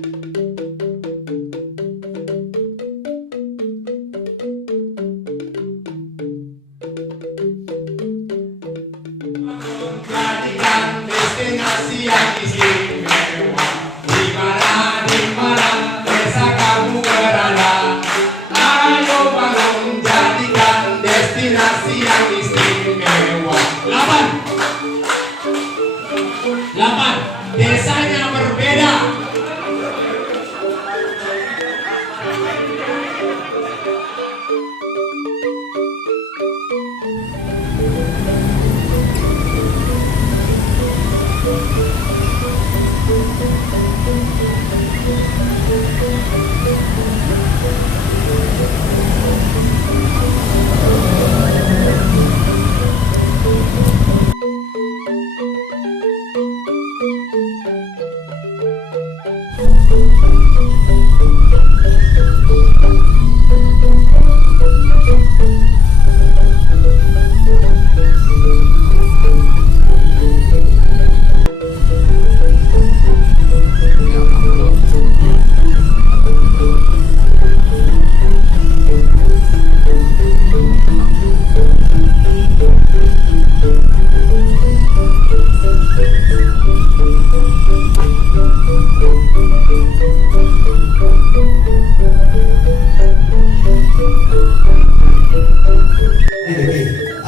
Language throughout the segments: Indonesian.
Jadikan destinasi yang istimewa, di mana desa kamu berada. Ayo bangun, jadikan destinasi yang istimewa. 8 desanya berbeda.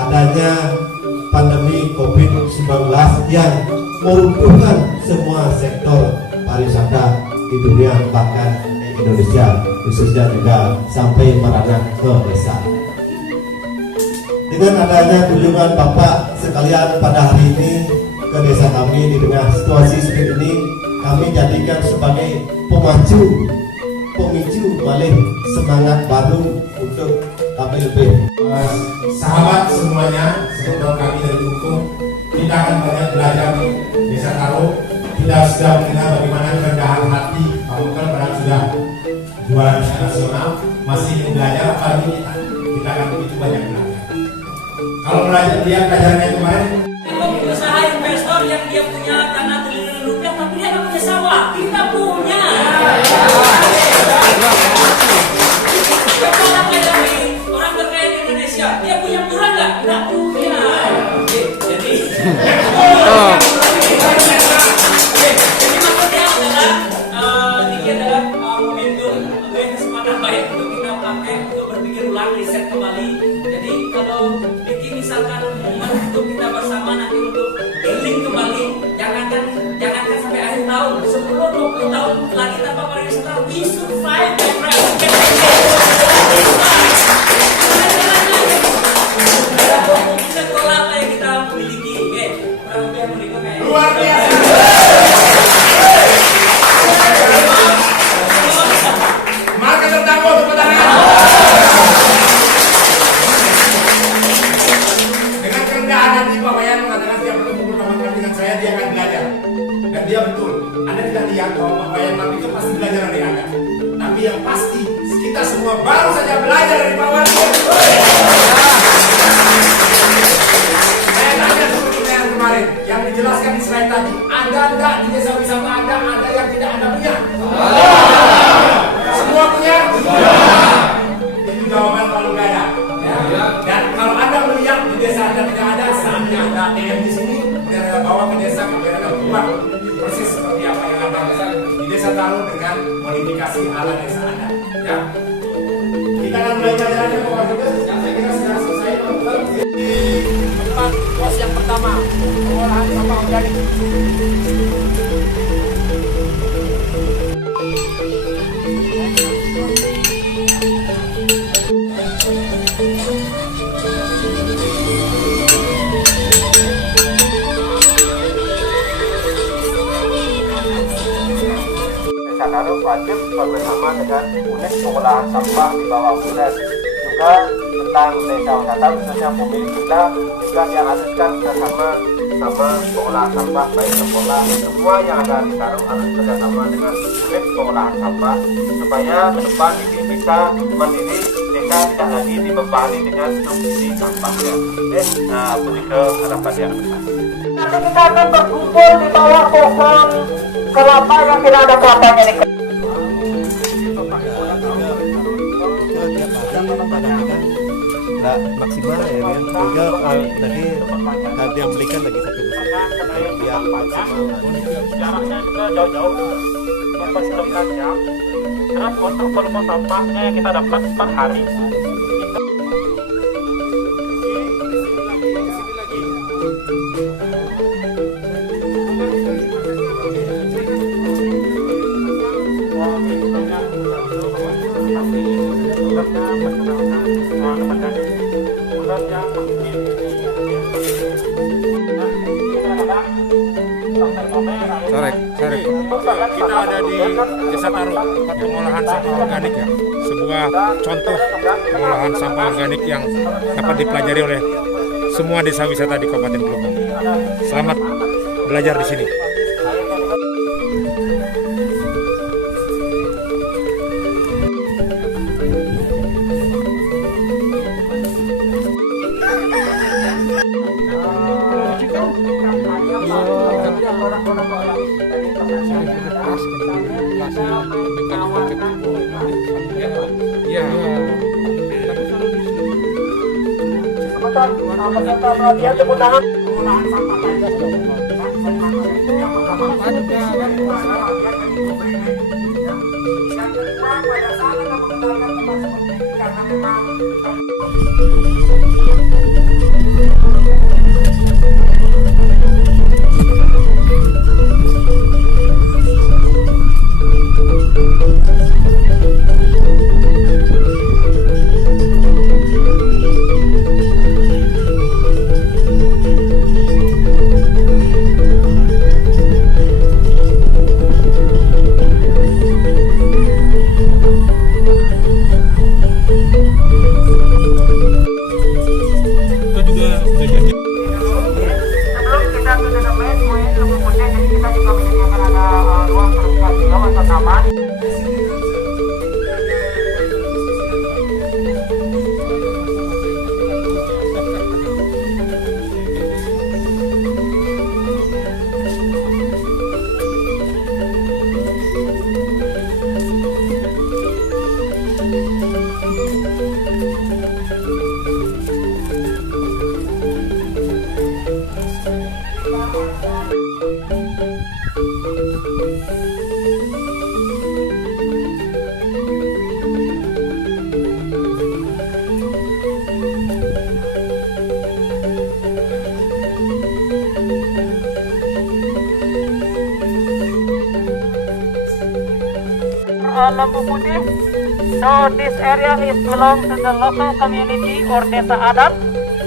Adanya pandemi COVID-19 yang meruntuhkan semua sektor pariwisata di dunia, bahkan di Indonesia, khususnya juga sampai merana ke desa. Dengan adanya kunjungan Bapak sekalian pada hari ini ke desa kami, di tengah situasi seperti ini, kami jadikan sebagai pemicu balik semangat baru untuk kami lebih. Sahabat semuanya, sebelum kami dari hukum, kita akan banyak belajar di Desa Taro. Kita sudah mengenal bagaimana kerendahan hati Pamungkas, padahal sudah juara nasional, masih ingin belajar, apalagi kita akan begitu banyak belajar. Kalau belajar lihat pelajarannya kemarin, usaha investor yang dia punya dana triliunan rupiah, tapi dia nggak punya sawah, kita punya. Kepala dari orang terkaya di Indonesia, dia punya pura nggak punya. Jadi maksudnya adalah ini adalah momentum, kesempatan baik untuk kita pakai untuk berpikir ulang, riset kembali. Jadi kalau Diki misalkan untuk kita bersama nanti untuk healing kembali, jangankan sampai akhir tahun, 10-20 tahun lagi tanpa pariwisata, we survive, my friend. Sekolah apa yang kita miliki, luar biasa. Maka tertawa tepuk tangan. Dengan kerendahan hati Pak Wayan mengatakan siapa bertemu pertama kali dengan saya, dia akan belajar. Dan dia betul. Anda tidak lihat bahwa Pak Wayan Mati itu pasti belajar dari Anda. Tapi yang pasti kita semua baru saja belajar dari Pak Wayan. Saya tanya seperti yang kemarin, yang dijelaskan di slide tadi, ada enggak di desa wisata ada yang tidak ada punya? Semua punya? Itu jawaban kalau nggak ada. Ya. Dan kalau Anda melihat di desa Anda tidak ada, saatnya ada DM di sini, kemudian Anda bawa ke desa, kemudian Anda buat persis seperti apa yang Anda bisa di desa Taro dengan modifikasi ala desa Anda. Ya. Kita akan mulai pelajarannya Pak Juga. Yang saya kira sudah selesai di tempat pos yang pertama, pengolahan sampah organik. Desa Taro wajib bersama dengan unit pengolahan sampah di bawah UNES, juga tentang desa wisata khususnya pemilik kita juga diharuskan bersama pengolahan sampah, baik sekolah semua yang ada di Taro harus bersama dengan unit pengolahan sampah supaya ke depan ini bisa mendidik desa tidak lagi dibebani dengan subsidi sampah. Nah, begitu harapan yang besar. Nanti kita akan berkumpul di bawah pohon kelapa yang tidak ada kelapanya nih. tidak maksimal ya kan, sehingga nanti yang belikan lagi satu mesin biar maksimal. Jaraknya juga jauh-jauh, 4,5 jam. Terus untuk volume sampahnya yang kita dapat per hari. Kita ada di Desa Taru, pengolahan sampah organik ya, sebuah contoh pengolahan sampah organik yang dapat dipelajari oleh semua desa wisata di Kabupaten Kelungkung. Selamat belajar di sini. Perhatian tepuk tangan. Lembu Putih. So this area is belong to the local community or desa adat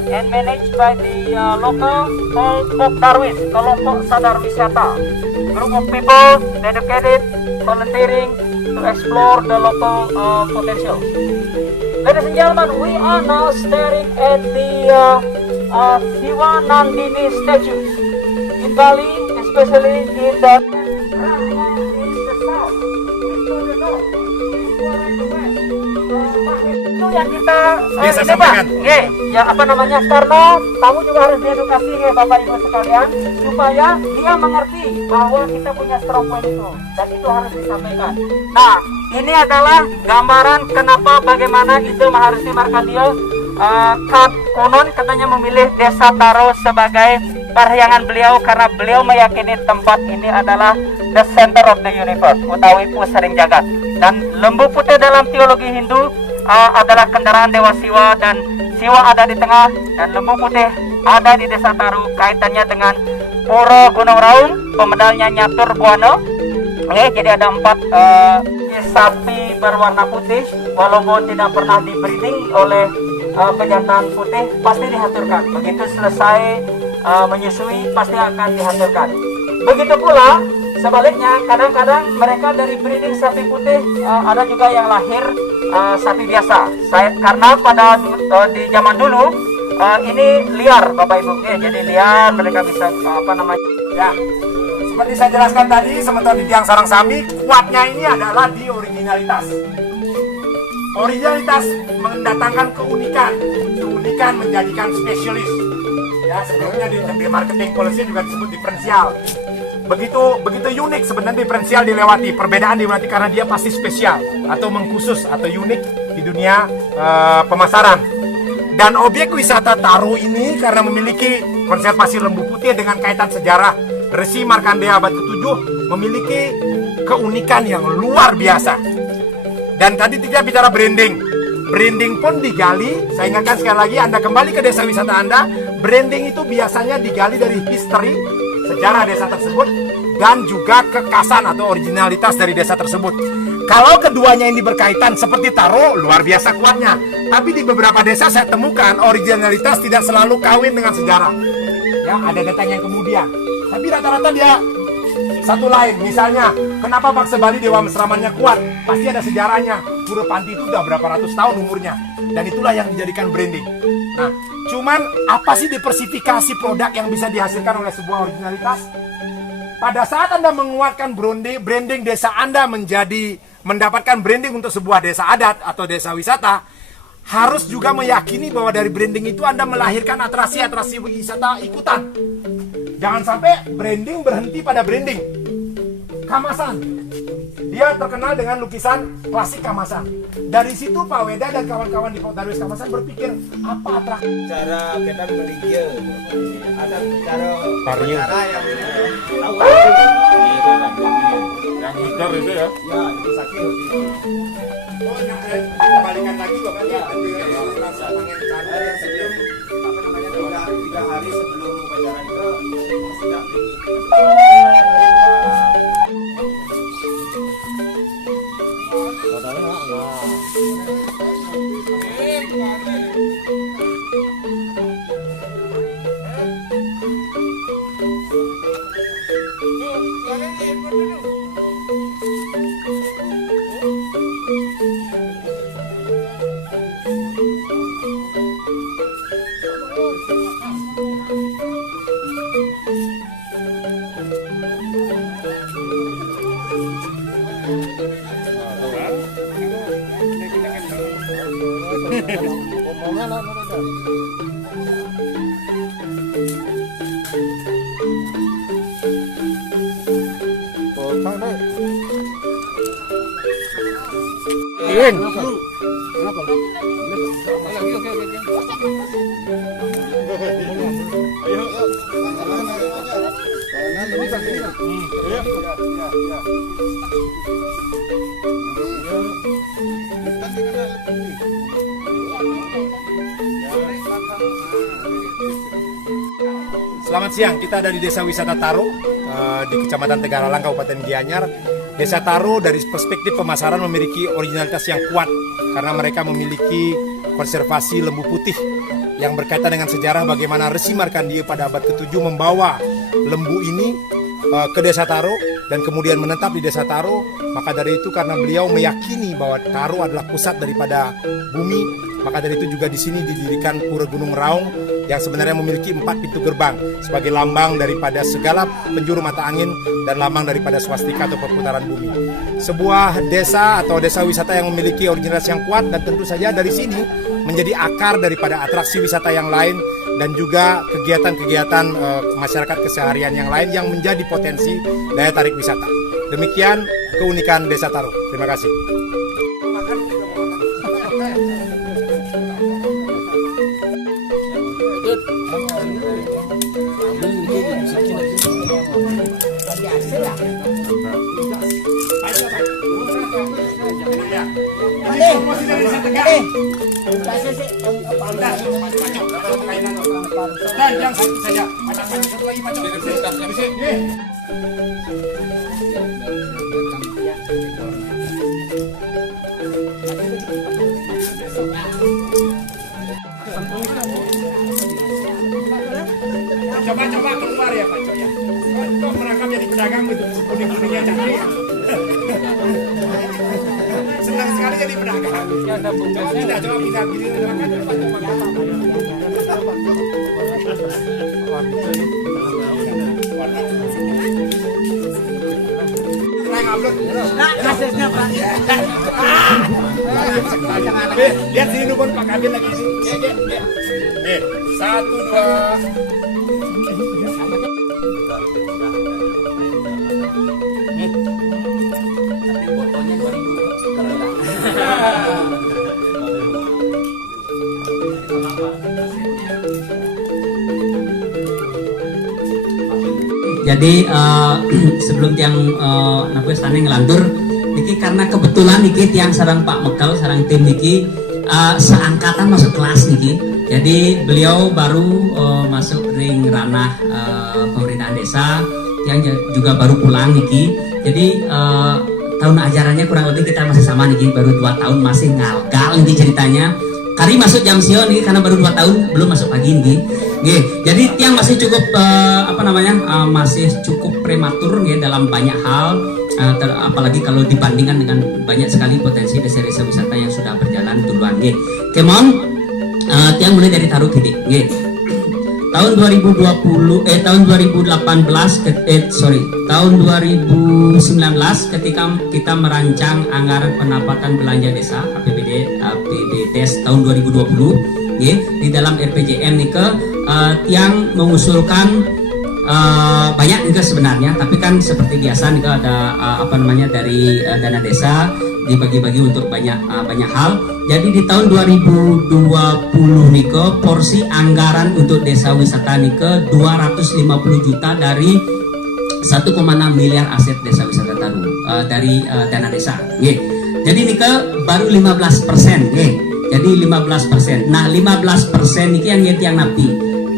and managed by the local called Darwis, kelompok sadar wisata. Group of people dedicated volunteering to explore the local potential. Ladies and gentlemen, we are now staring at the Siwa Nandini statues in Bali, especially in the itu yang kita Bisa sampaikan. Ya apa namanya, karena tamu juga harus diedukasi Bapak Ibu sekalian supaya dia mengerti bahwa kita punya strong point itu dan itu harus disampaikan. Nah, ini adalah gambaran kenapa bagaimana Idul Maharsi Markandio konon katanya memilih Desa Taro sebagai parhyangan beliau karena beliau meyakini tempat ini adalah the center of the universe, utawi pusering jagat. Dan lembu putih dalam teologi Hindu adalah kendaraan Dewa Siwa, dan Siwa ada di tengah dan lembu putih ada di Desa Taru. Kaitannya dengan Pura Gunung Raung, pemedalnya Nyatur Buana. Jadi ada 4 sapi berwarna putih, walaupun tidak pernah di-breeding oleh pejantan putih, pasti dihaturkan. Begitu selesai menyusui pasti akan dihaturkan. Begitu pula sebaliknya, kadang-kadang mereka dari breeding sapi putih ada juga yang lahir sapi biasa. Karena pada di zaman dulu ini liar Bapak Ibu, jadi liar, mereka bisa apa namanya Ya, seperti saya jelaskan tadi, sementara di Tiang Sarang Sami, kuatnya ini adalah di originalitas. Originalitas mendatangkan keunikan, keunikan menjadikan spesialis. Ya, sebelumnya di marketing policy juga disebut diferensial. Begitu unik sebenarnya diferensial dilewati, perbedaan dilewati karena dia pasti spesial atau mengkhusus atau unik di dunia pemasaran. Dan objek wisata Taro ini karena memiliki konservasi lembu putih dengan kaitan sejarah Resi Markandeya abad ke-7 memiliki keunikan yang luar biasa. Dan tadi tidak bicara branding. Branding pun digali, saya ingatkan sekali lagi, Anda kembali ke desa wisata Anda, branding itu biasanya digali dari history, sejarah desa tersebut, dan juga kekasan atau originalitas dari desa tersebut. Kalau keduanya ini berkaitan seperti Taro, luar biasa kuatnya. Tapi di beberapa desa saya temukan originalitas tidak selalu kawin dengan sejarah. Ya, ada datang yang kemudian. Tapi rata-rata dia satu lain. Misalnya, kenapa Pakse Bali Dewa Mesramannya kuat? Pasti ada sejarahnya. Pura Panti itu udah berapa ratus tahun umurnya. Dan itulah yang dijadikan branding. Nah, cuman apa sih diversifikasi produk yang bisa dihasilkan oleh sebuah originalitas? Pada saat Anda menguatkan branding desa Anda mendapatkan branding untuk sebuah desa adat atau desa wisata, harus juga meyakini bahwa dari branding itu Anda melahirkan atraksi-atraksi wisata ikutan. Jangan sampai branding berhenti pada branding. Kamasan, dia terkenal dengan lukisan klasik Kamasan. Dari situ Pak Weda dan kawan-kawan di Darwis Kamasan berpikir, apa atraksi? Cara kita melinggil, ada cara Vario. Yang hidar itu ya. Ya, itu sakit. Oh, kembalikan lagi bapaknya. Rasa pengen cari Sebelum tiga hari sebelum upacara itu sudah Selamat siang, kita ada di Desa Wisata Taro di Kecamatan Tegaralang, Kabupaten Gianyar. Desa Taro dari perspektif pemasaran memiliki originalitas yang kuat karena mereka memiliki konservasi lembu putih yang berkaitan dengan sejarah bagaimana Resi Markandeya pada abad ke-7 membawa lembu ini ke Desa Taro dan kemudian menetap di Desa Taro. Maka dari itu karena beliau meyakini bahwa Taro adalah pusat daripada bumi, maka dari itu juga di sini didirikan Pura Gunung Raung yang sebenarnya memiliki 4 pintu gerbang sebagai lambang daripada segala penjuru mata angin dan lambang daripada swastika atau perputaran bumi. Sebuah desa atau desa wisata yang memiliki originalitas yang kuat dan tentu saja dari sini menjadi akar daripada atraksi wisata yang lain dan juga kegiatan-kegiatan masyarakat keseharian yang lain yang menjadi potensi daya tarik wisata. Demikian keunikan Desa Taro. Terima kasih. Coba keluar ya Pak Coy ya. Kok merangkap jadi pedagang gitu, kuning-kuningnya cantik. Senang sekali jadi pedagang. Tidak coba pindah gini lihat sini dulu Pak Kabin lagi sini. Nih, 1, 2. Jadi sebelum tiang napu stane ngelantur niki karena kebetulan niki tiang sarang Pak Mekal sarang tim niki seangkatan masuk kelas niki. Jadi beliau baru masuk ring ranah pemerintahan desa, tiang juga baru pulang niki. Jadi tahun ajarannya kurang lebih kita masih sama niki, baru 2 tahun masih ngalgal niki ceritanya. Kari masuk jam sio nih karena baru 2 tahun belum masuk pagi nih. Jadi tiang masih cukup masih cukup prematur dalam banyak hal, apalagi kalau dibandingkan dengan banyak sekali potensi desa-desa wisata yang sudah berjalan duluan. Kemon tiang mulai dari taruh gede. Tahun 2019 ketika kita merancang anggaran pendapatan belanja desa APBDes tahun 2020 di dalam RPJM nih tiang mengusulkan banyak nih sebenarnya, tapi kan seperti biasa nih ada dari dana desa dibagi-bagi untuk banyak hal. Jadi di tahun 2020 nih porsi anggaran untuk desa wisata nih 250 juta dari 1,6 miliar aset desa wisata Taru dari dana desa. Jadi nih baru 15%. Jadi 15%. Nah 15% nih yang tiang napi.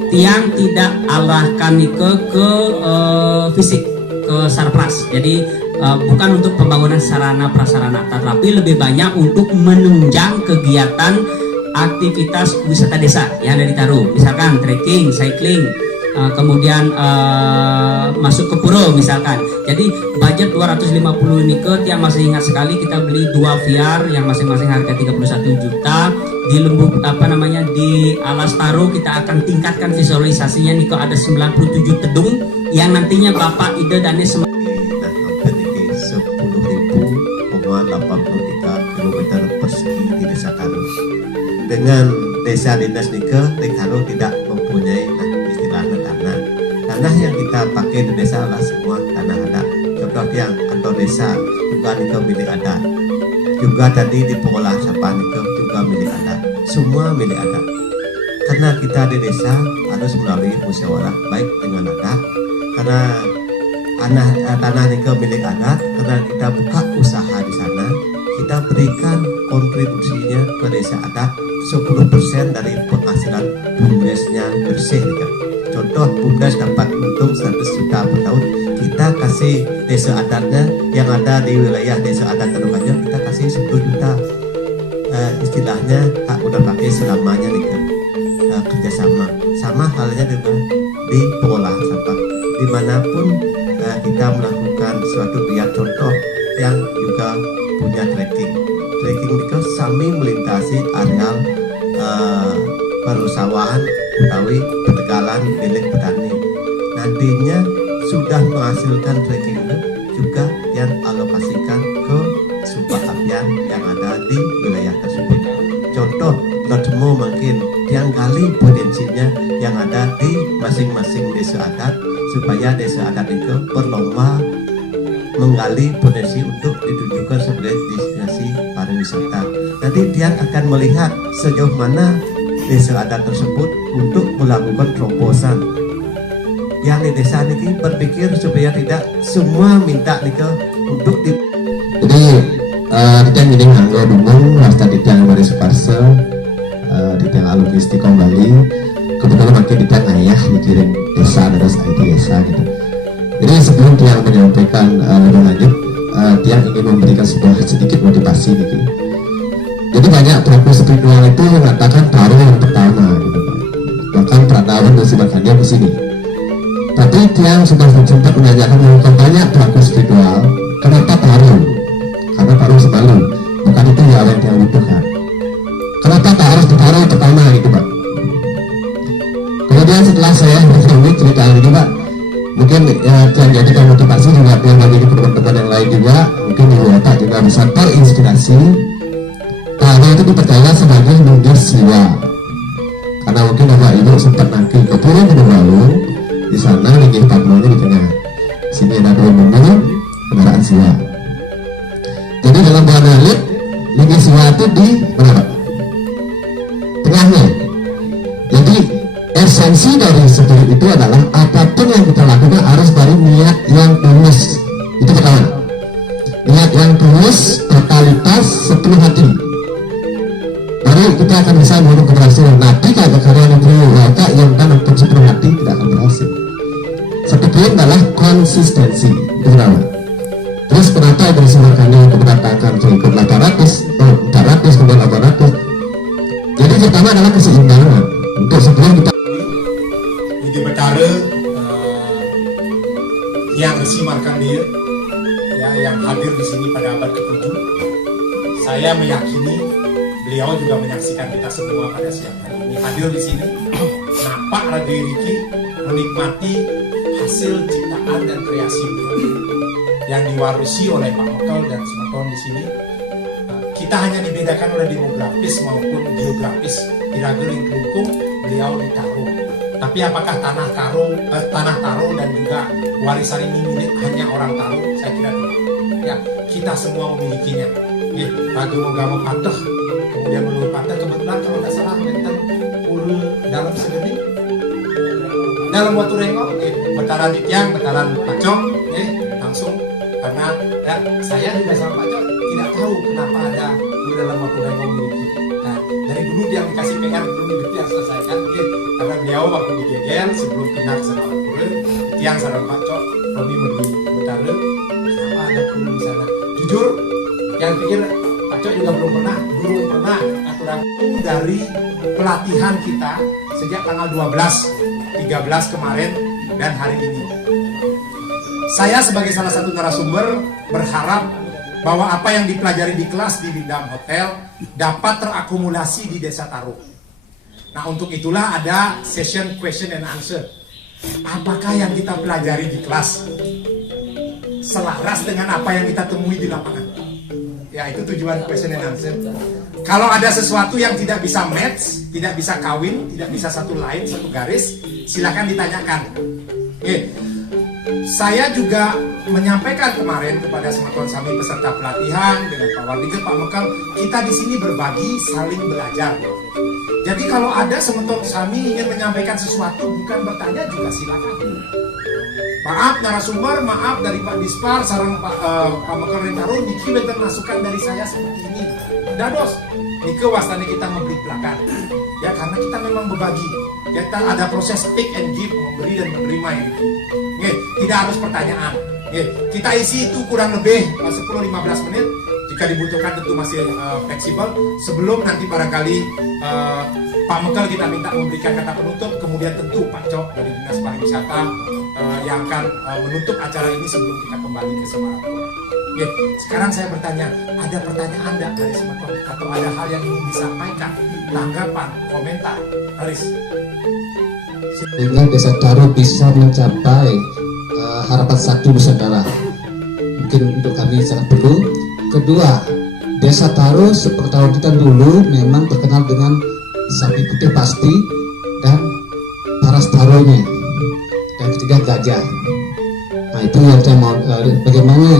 Tiang tidak arahkan nih ke fisik, ke sarpras. Jadi bukan untuk pembangunan sarana prasarana, tetapi lebih banyak untuk menunjang kegiatan aktivitas wisata desa yang ada di Taru, misalkan trekking, cycling, kemudian masuk ke pura misalkan. Jadi budget 250 ini tiang masih ingat sekali kita beli 2 VR yang masing-masing harga 31 juta di Lembuk di Alas Taru. Kita akan tingkatkan visualisasinya nih ada 97 tedung yang nantinya Bapak Ide dan 10.083 km persegi di desa Taru. Dengan desa dinas Nike Taru tidak mempunyai istilahnya tanah yang kita pakai di desa adalah semua tanah adat. Contoh yang kantor desa juga Nike milik adat, juga tadi di pengolahan sampah Nike juga milik adat, semua milik adat. Karena kita di desa harus melalui musyawarah baik dengan adat, karena tanah Nike milik adat, karena kita buka usaha di sana, kita berikan kontribusinya ke desa adat 10% dari penghasilan BUMDesnya bersih. Contoh BUMDes dapat untung 100 juta per tahun, kita kasih desa adatnya yang ada di wilayah desa adat terdepannya kita kasih 10 juta. Istilahnya tak udah pakai selamanya nih kerjasama. Sama halnya juga di pengolahan sampah, dimanapun kita melakukan suatu biar contoh yang juga punya trekking itu sambil melintasi areal persawahan utawi petegalan milik petani. Nantinya sudah menghasilkan trekking itu juga yang alokasikan ke sumpah apian yang ada di wilayah tersebut. Contoh Lodemo mungkin yang gali potensinya yang ada di masing-masing desa adat, supaya desa adat itu berlomba menggali potensi untuk ditunjukkan sebagai destinasi pariwisata. Nanti dia akan melihat sejauh mana desa adat tersebut untuk melakukan terobosan. Yang di desa ini berpikir supaya tidak semua minta untuk di. Jadi kita ini nganggo dumung hasta di tiang baris parcel di tiang logistik kembali. Kebetulan makin di tiang ayah dikirim desa terus ID desa gitu. Jadi sebelum Tiang menyampaikan lebih lanjut, Tiang ingin memberikan sebuah sedikit motivasi gitu. Jadi banyak pelaku spiritual itu mengatakan Taru yang pertama gitu, bahkan Pradawan dan sebagainya ke sini. Tapi Tiang sudah sempat menanyakan banyak pelaku spiritual, kenapa Taru? Karena Taru selalu, bukan itu yang Tiang butuhkan. Kenapa tak harus ditaruh pertama gitu Pak? Kemudian setelah saya bertemu cerita ini Pak, mungkin yang jadikan motivasi juga yang bagi teman-teman yang lain juga, mungkin di Wata juga bisa terinspirasi. Taru itu dipercaya sebagai munggir siwa, karena mungkin Bapak Ibu sempat nanti ke Pulau Gunung di sana linggih Padmanya di tengah, sini ada 2 munggir kendaraan siwa. Jadi dalam bahasa Bali linggih siwa itu di mana Pak? Tengahnya. Jadi S1 esensi dari spirit itu adalah apapun yang kita lakukan harus dari niat yang tulus. Itu pertama, niat yang tulus, totalitas, sepenuh hati, baru kita akan bisa menuju keberhasilan. Nanti kalau karya negeri warga yang dalam sepenuh hati tidak akan berhasil. Satu poin adalah konsistensi, itu pertama. Terus kenapa disebarkannya keberatakan ke 800, kemudian 800. Jadi pertama adalah keseimbangan. Untuk sebelum kita Jadi betara yang resimarkan dia, ya, yang hadir di sini pada abad ke-7. Saya meyakini beliau juga menyaksikan kita semua pada siang hari ini hadir di sini. Nampak Radio Riki menikmati hasil ciptaan dan kreasi beliau yang diwarisi oleh Pak Mekel dan Semeton di sini. Kita hanya dibedakan oleh demografis maupun geografis. Di Ragering Kelungkung beliau di Taro. Tapi apakah tanah Taro dan juga warisan ini milik hanya orang Taro? Saya kira tidak. Ya, kita semua memilikinya. Ragu Mogamo Patah, kemudian menurut Patah kebetulan kalau tidak salah menten pura dalam segeni, dalam waktu rengok, betaran Dikyang, betaran Pacok, langsung karena ya, saya juga sama Pacok tidak tahu kenapa ada pura dalam waktu rengok miliki. Nah, dari dulu dia dikasih PR belum dia selesaikan, karena beliau waktu di GGL sebelum pindah ke Semarang pura, Dikyang sarang Pacok, Romi membeli betara, kenapa ada pura di sana? Jujur, yang pikir Pacok juga belum pernah aturan dari pelatihan kita sejak tanggal 12, 13 kemarin dan hari ini. Saya sebagai salah satu narasumber berharap bahwa apa yang dipelajari di kelas di Lindam Hotel dapat terakumulasi di Desa Taro. Nah, untuk itulah ada session question and answer. Apakah yang kita pelajari di kelas selaras dengan apa yang kita temui di lapangan? Ya, itu tujuan question and answer. Kalau ada sesuatu yang tidak bisa match, tidak bisa kawin, tidak bisa satu line, satu garis, silakan ditanyakan. Saya juga menyampaikan kemarin kepada Semeton Sami peserta pelatihan dengan Pak Wardiga, Pak Mekel, kita di sini berbagi, saling belajar. Jadi kalau ada Semeton Sami ingin menyampaikan sesuatu, bukan bertanya juga silakan. Maaf narasumber, maaf dari Pak Dispar, sarang Pak Mekel Rentaro, Niki benten masukan dari saya seperti ini. Dados, Niki wastani kita memberi belakang. Ya karena kita memang berbagi. Kita ada proses take and give, memberi dan menerima ini. Tidak harus pertanyaan. Kita isi itu kurang lebih 10-15 menit. Jika dibutuhkan tentu masih fleksibel. Sebelum nanti barangkali Pak Mekel kita minta memberikan kata penutup, kemudian tentu Pak Cok dari Dinas Pariwisata yang akan menutup acara ini sebelum kita kembali ke Semarang. Sekarang saya bertanya, ada pertanyaan enggak dari Semarang atau ada hal yang ingin disampaikan, tanggapan, komentar, Haris? Sehingga Desa Taro bisa mencapai harapan satu Nusantara. Mungkin untuk kami sangat perlu. Kedua, Desa Taro seperti tahun kita dulu memang terkenal dengan sapi putih pasti dan paras taronya. Dan ketiga gajah. Nah itu yang saya mau bagaimana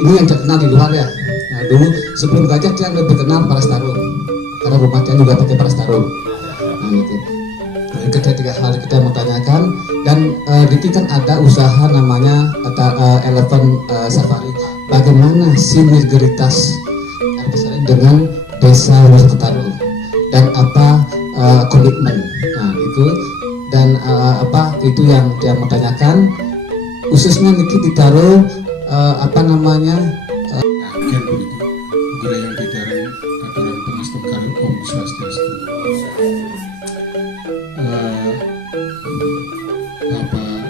ini yang terkenal di luar ya. Nah dulu sebelum gajah dia lebih kenal paras taro karena rumahnya juga pakai paras taro. Nah itu. Nah, ketiga hal kita mau tanyakan dan di kita ada usaha namanya Elephant Safari. Bagaimana sinergitas dengan Desa Wisata Taro dan apa komitmen. Nah itu dan apa itu yang dia mau tanyakan khususnya Niki di Taro apa namanya Kian begitu budaya yang bicara aturan pengastum karun Om Swastiastu. Bapak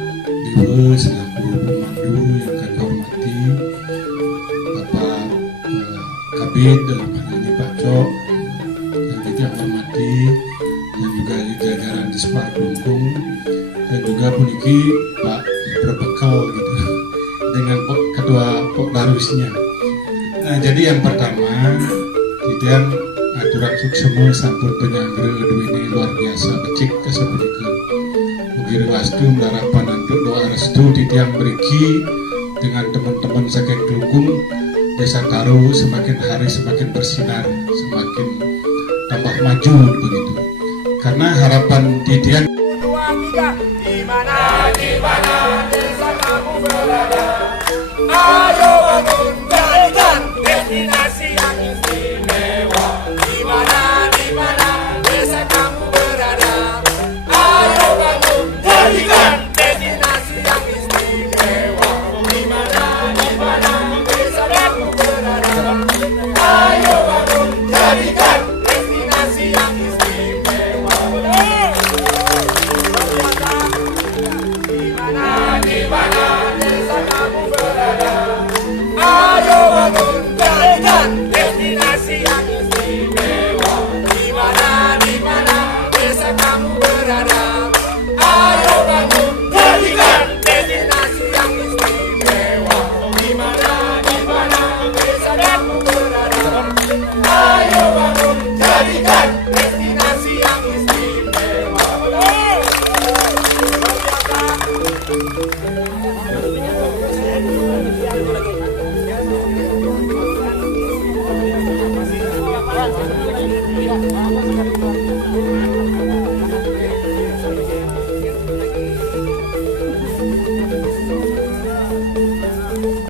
Dewa selaku pemandu yang kami hormati, Bapak Kabid dalam hal ini Pak Cok yang kita hormati, dan juga di jajaran Dispar Kelungkung, dan juga puniki Pak Berbekal gitu dengan ketua Pokdarwisnya. Nah jadi yang pertama tidak aturan suksema sampun penyanggara ini luar biasa becik kesepulikan mugir wastu melarapan untuk doa restu titiang beriki dengan teman-teman saking Kelungkung. Desa Taro semakin hari semakin bersinar, semakin tambah maju begitu karena harapan titian tiga. Di mana desa kamu berada? Ayo bangun, jadikan destinasi yang istimewa. Di mana desa kamu berada? Ayo bangun, jadikan destinasi yang istimewa. Di mana desa kamu berada? Ayo bangun, jadikan destinasi yang istimewa. Di mana desa kamu berada? Ayo bangun, jadikan